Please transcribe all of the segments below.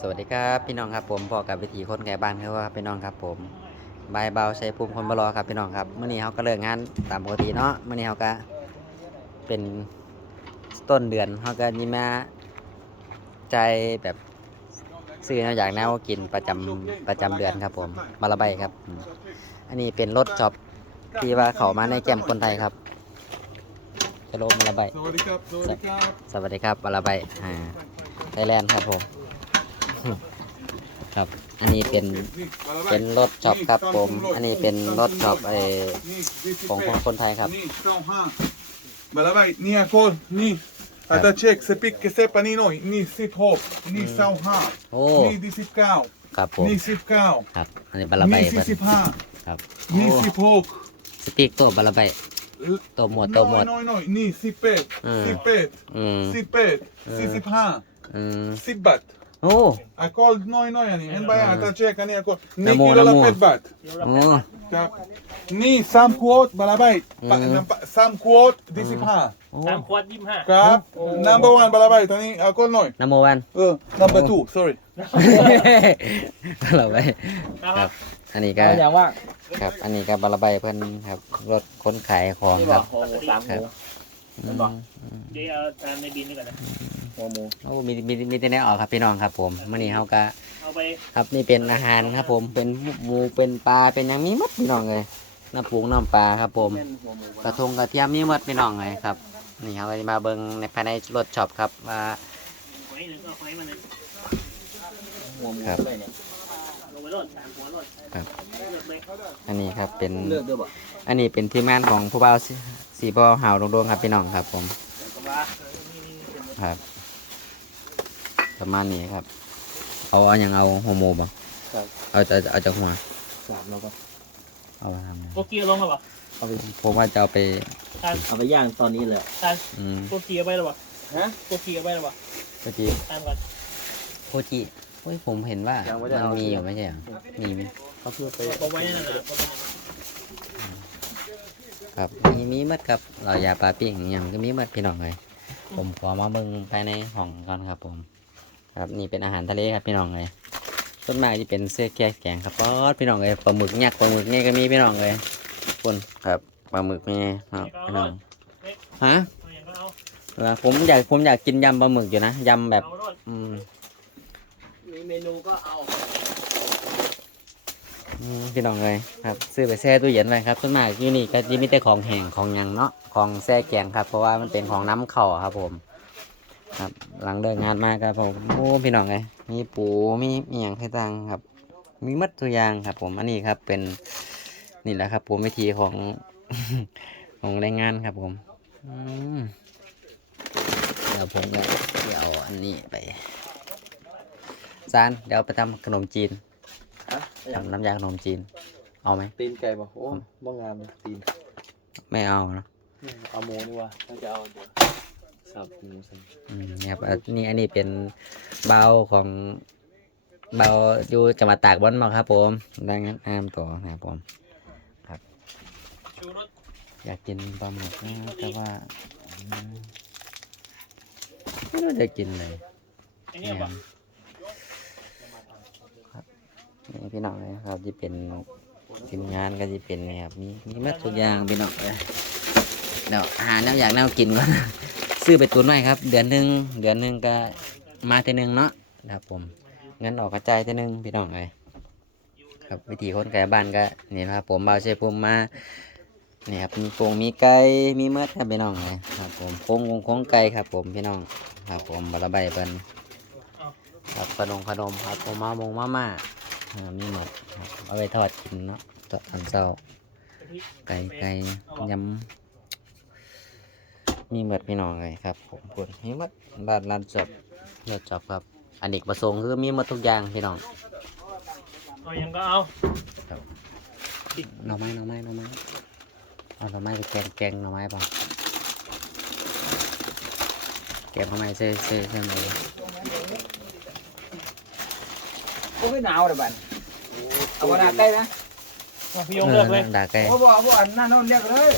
สวัสดีครับพี่น้องครับผมพอกับวิธีคนไก่บ้านครับว่าพี่น้องครับผมบายเบาใช้ภูมิคนบรอครับพี่น้องครับเมื่อนี้เขาก็เลิกงานตามปกติเนาะเมื่อนี้เขาก็เป็นต้นเดือนเขาก็นี่มาใจายแบบซื้อแนวอยากแนวกินประจำประจำเดือนครับผมบาละใบครับอืมอันนี้เป็นรถช็อปที่ว่าเขามาในแก้มคนไทยครับจะโลมาละใบสวัสดีครับสวัสดีครับสวัสดีครับบาลาใบอ่าไทยแลนด์ครับผม ครับ อันนี้เป็นนี่บาลาไบเป็นรถช็อปครับผม อันนี้เป็นรถช็อปไอนี่นี่สิบของแปคนดคนไทยครับนี่เก้าห้าบาลาไบนี่อะคนนี่อาตาเช็คสปิกเกเซปานี่หน่อยนี่สิบหกนี่เก้าห้าโอ้นี่ดีสิบเก้าครับผมนี่สิบเก้าครับ อันนี้บาลาใบนี่สี่เพิ่นสิบห้าครับโอ้นี่สิบหกสปีกตัวบาลาใบตัวหมวดตัวหมวดน้อยน้อยๆนี่สิบแปดอืมสิบแปดอืมสิบแปดสี่สิบห้าอืมสิบบาท हो Acolo noi, noi ani. În baia ta ce că ni acolo. Ni Namo, kilo la namo. pet bat. อ๋อ Cap. Ni sam quote, bala bai. Sam quote 25. โอ้สามขวดยี่สิบห้า Cap. Number 1 bala bai. Tani acolo noi. นโมวัน เออ number 2 sorry เราไปครับ อันนี้ก็อย่างว่าครับ อันนี้ก็บาระใบเพิ่นครับรถค้นขายของครับ สามครัหับ วอืม เดี๋ยวเอาตามในบินด้วยกันนะ หัวหมูโอ้มีมีมีแต่แนวออกครับพี่น้องครับ ผมเมื่อนี้เขาก็เอาไปครับนี่เป็นอาหารครับ ผมเป็นหมูเป็นปลาเป็นอย่างมีหมดพี่น้องเลยน้ำปูน้ำปลาครับ ผม เป็นหัวหมูกระทงกระเทียมมีหมดพี่น้องเลยครับนี่เขาก็จะมาเบิ่งในภายในรถช็อปครับว่าหอยหรือก็หอยมันเลยหัวหมูครับด้วยเนี่ยลงไปโลดสามหัวโลดครับ เลือกเลยอันนี้ครับเป็น เลือกด้วยบ่อันนี้เป็นทีมงานของผู้บ่าวสีสีบ่าวหาวดวงๆครับพี่น้องครับ ผมเดี๋ยวก็ว่านี่นี่เป็นหมดครับ ประมาณนี้ครับ เอาเอาอย่างเอาหัวหมูบ่ครับ เอาเอาเอาจากหัวสามแล้วก็เอาไปทำไงโกเกียร์ลงแล้วปะเอาไปผมว่าจะเอาไปตานเอาไปย่างตอนนี้เลยตานอืมโกเกียร์ไปแล้วปะฮะโกเกียร์ไปแล้วปะโคจิตามก่อนโคจิเฮ้ยผมเห็นว่ามันมีอยู่ไม่ใช่เหรอมีไหมเขาเพื่อไปเอาไว้ในนั้นนะเอาไว้ในนั้นครับมีมีหมัดครับเรายาปลาปิ้งอหย่างก็มีหมัดพี่น้องเลยผมขอมาเบิ่งภายในห้องก่อนครับผม ครับนี่เป็นอาหารทะเลครับพี่น้องเลยต้นไม้ที่เป็นเสื้อแกะแกงครับปอดพี่น้องเลยปลาหมึกยักษ์ปลาหมึกนี่ก็มีพี่น้องเลยคนครับปลาหมึกนี่ครับพี่น้องฮะเอาอย่างก็เอาเออผมอยากผมอยากกินยำปลาหมึกอยู่นะยำแบบเอาโลดอืมมีเมนูก็เอาอืมพี่น้องเลยครับ ซื้อไปแช่ตู้เย็นไว้ครับต้นไม้ที่นี่ก็จะมีแต่ของแห้งของหยังเนาะของแช่แกงครับ เพราะว่ามันเป็นของน้ำเข่าครับผม ครับหลังเลิกงานมาครับผมโอ้พี่น้องเลยมีปูมีมีอย่างให้ตังครับ มีหมัดตัวอย่างครับ ผมอันนี้ครับเป็นนี่แหละครับ ผมวิธีของของแรงงานครับผมอืมเดี๋ยวผมจะเดี๋ยวเอาอันนี้ไปซานเดี๋ยวไปทำขนมจีนฮะเอาอย่างทำน้ำยาขนมจีน เอาไหมตีนไก่บ่โอ้บ่งามเลยตีน ไม่เอาเนอะเอาหมูนี่ว่าถ้าจะเอาเดี๋ยว สับหมูใส่อืมนี่ครับอันนี้อันนี้เป็นเบาของเบาอยู่จังหวัดตากบอนมาครับ ผมดังนั้นอ้ามต่อนะครับผมชูรสอยากกินปลาหมึกนะแต่ว่าอืมไม่รู้จะกินเลยไอ้เนี่ยปะครับนี่พี่น้องเลยครับที่เป็นทีมงานก็จะเป็นเนี่ยครับมีมีหมัดทุกอย่างพี่น้องเลยเดี๋ยวหาแนวอยากแนวกินก่อน ซื้อไปตุนไว้ครับ เดือนหนึ่งเดือนหนึ่งก็มาทีหนึ่งเนาะนะครับ ผมเงินออกกระจายทีหนึ่งพี่น้องเลยครับวิธีคนไก่บ้านก็นี่นะครับ ผมบ่าเชฟภูมิมานี่ครับมีโกงมีไก่มีเมือดครับพี่น้องเลยครับผมโค้งโค้งไก่ครับ ผมพี่น้องครับผมบาระใบเป็นครับขนมขนมครับผมมามงมาม่ามีหมดเอาไปทอดกินเนาะตอนเช้าไก่ไก่ยำ มีหมดพี่น้องเลยครับ ผมพูดมีหมดบ้านร้านจบเลือดจบครับอันเด็กประสงค์คือมีหมดทุกอย่างพี่น้องเอาอย่างก็เอาหน่อไม้หน่อไม้หน่อไม้เอาหน่อไม้ไปแกงแกงหน่อไม้เปล่าแกงหน่อไม้เซ่เซ่เซ่หมดเลยก็ไม่หนาวเลยบัดเอาบ่ได้ใกล้นะเอาพี่ยงเลือกเลยด่าไก่บ่บ่บ่อันนั้นโน่นเรียกเลย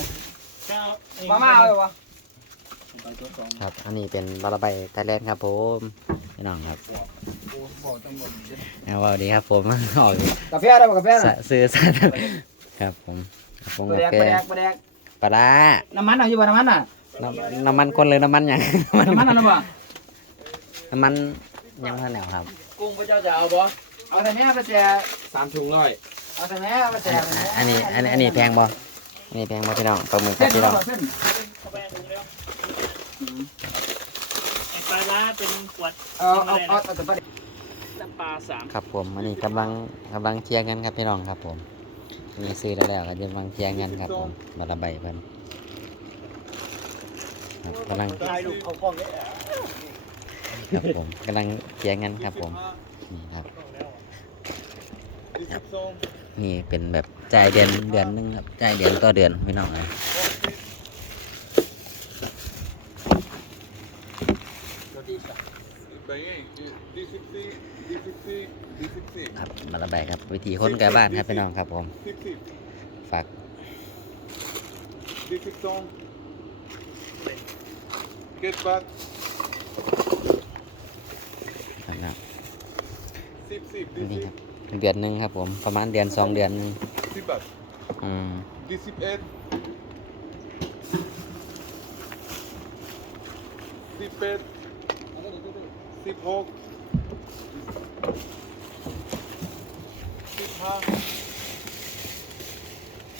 ก็เอามาม่าเอาเล ยวะครับ อันนี้เป็นบาราใบไทยแลนด์ครับผมพี่น้องครับเอาว่าดีครับผมออกกาแฟได้บ่กาแฟสะน่ะซื้อสัตว์ครับผมกระโปรงบ่กาแดกแฟบ่แดกบ่แดกปลาร้าน้ำมันเอาอยู่บ่น้ำมันน่ะน้ำน้ำมันคนเลยน้ำมันหยังน้ำมันเอาบ่น้ำมันยังท่านแนวครับ กุ้งพระเจ้าจะเอาบ่เอาแต่แม่ไปแจกสามถุงร้อยเอาแต่แม่ไปแจกอันนี้อันนี้อันนี้แพงบ่อันนี้แพงบ่พี่น้องปลาหมึกคเส้รับนพี่น้องเส้นเข้าไปลาร้าเป็นขวดเอาเอาเอาเอาแต่บ่ได้น้ำปลาสามครับผมอันนี้กำลังกำลังเคลียร์กันครับพี่น้องครับผมมีซื้อแล้วแล้วก็จะกำลังเคลียร์กันครับผมมาระบายเพิ่นครับกำลังถ่ายรูปเอากล้องเลยครับผมกำลังเคลียร์กันครับผมนี่ครับนี่เป็นแบบจ่ายเดือนเดือนหนึงครับจ่ายเดือนต่อเดือนพี่น้องนะ ไปเองดีสิบสี่ดีสิบสี่ดีสิบสี่ ครับมาระบายครับ วิธีค้นก่บ้านครับพี่น้องครับผมฝากเก็ตบัตครับนี่ครับเดือนหนึ่งครับผมประมาณเดือนสองเดือนหนึงสิบบัตอืมดีสิบเอ็ด สิบแปดสิบหกสิบห้า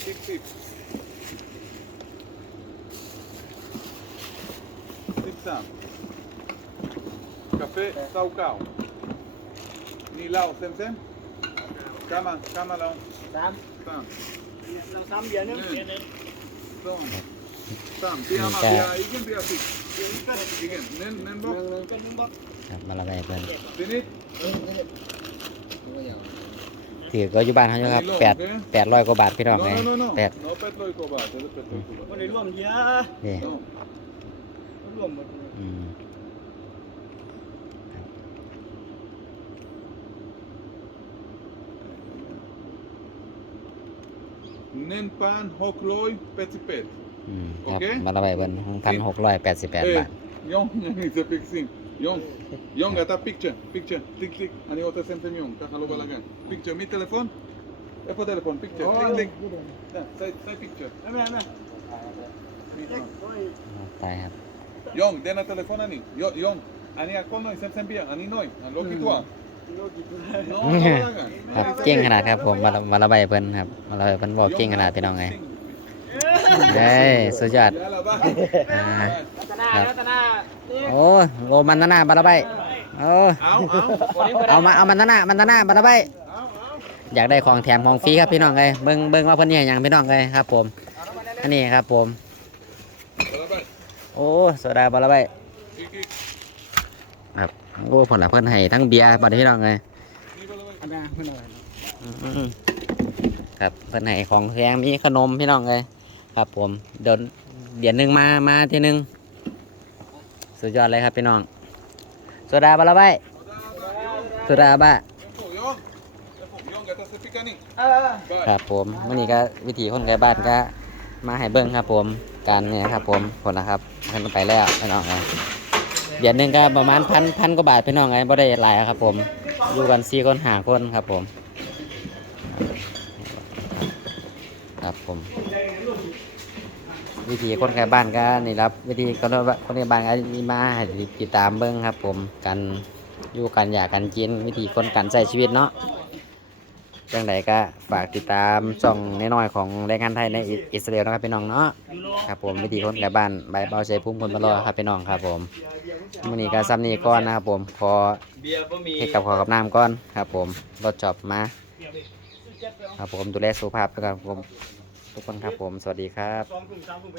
สิบสิบสิบสามกาแฟเก้าเก้านี่เหล้าเซมเซมกามากามาเหล้าสามสามเราซ้ำเบียร์นึงเบียร์นึงสองสามเบียร์มาเบียร์อีกเบียร์สิอีกเน้นเน้นบอกเป็นนึงบอก ครับมาระบายเพิ่นทีนี้ถือก็อยู่บ้านเขาอยู่ครับแปดแปดร้อยกว่าบาทพี่น้อง no ไง no no no แปด no เป็ดลอยกว่าบาทเดี๋ยวเป็ดลอยกว่าบาทไม่ได้ร่วมเยอะนี่ no ร่วมหมดอืมเน้นปานหกร้อยแปดสิบแปดอืมครับโอเคมาระบายเพิ่นพันหกร้อยแปดสิบแปดเอ้ยบาทยองยังนี่จะ fixing ยอง ยองאתה picture picture קליק קליק אני רוצה לסיים את המיון ככה לא בלאגן picture מי טלפון? איפה טלפון? picture קליק קליק סי picture ไม่เป็นไรไม่ ตายครับ יום, דן הטלפון אני. יו- יום, אני הכל נוי, סם סם ביה, אני נוי, אני לא פיתוח. לא, לא בלאגן. ครับเก่งขนาดครับผมมามาระบายเพิ่นครับมาระบายเพิ่นบอกเก่งขนาดพี่น้องไงเฮ้ยสุดยอด יאללה, ביי. อ่า รัตนารัตนา โอ้โลมันนาหน้าบาราไบโอ้เออเอามาเอามันนาหน้ามันนาหน้าบาราไบอยากได้ของแถมของฟรีครับพี่น้องเลยเบิ้งเบิ้งว่าเพิ่นเนี่ยอย่างพี่น้องเลยครับ ผมอันนี้ครับผม โอ้โซดาบาราไบครับโอ้ผลละเพิ่นให้ทั้งเบียร์บารพี่น้องเลยครับเพิ่นให้ของแถมมีขนมพี่น้องเลยครับผมเดินเดือนหนึ่งมามาทีหนึ่ง สุดยอดเลยครับพี่น้องโซดาบาลาใบโซดาบ้าครับผมเมื่อนี้ก็วิธีคนไกลบ้านก็มาให้เบิ้งครับ ผมการเนี่ยครับ ผมผลนะครับมันไปแล้วพี่น้องไงเดือนหนึ่งก็ประมาณพันพันกว่าบาทพี่น้องไงบ่ได้หลายครับ ผมอยู่กันสี่คนหาคนครับ ผม ครับผม วิธีคนไกลบ้านก็นี่ครับ วิธีคนคนไกลบ้านก็มีมาให้ติดตามเบิ้งครับ ผมกันอยู่กันอยากกันกิน วิธีคนกันใช้ชีวิตเนาะจังใดก็ฝากติดตามช่องน้อยๆของแรงงานไทยในอิสราเอลนะครับพี่น้องเนาะครับผมวิธีคนกลับบ้านใบเบาใจพุ่มคนมารอครับพี่น้องครับผมมื้อนี้ก็ซ้ำนี้ก่อนนะครับผมขอเบียร์บ่มีให้กับขอกับน้ำก่อนครับ ผมรถจอบมาครับผมดูแลสุขภาพด้วยครับผม ทุกคนครับผม สวัสดีครับซ้อมกลุ่มสามกลุ่มไป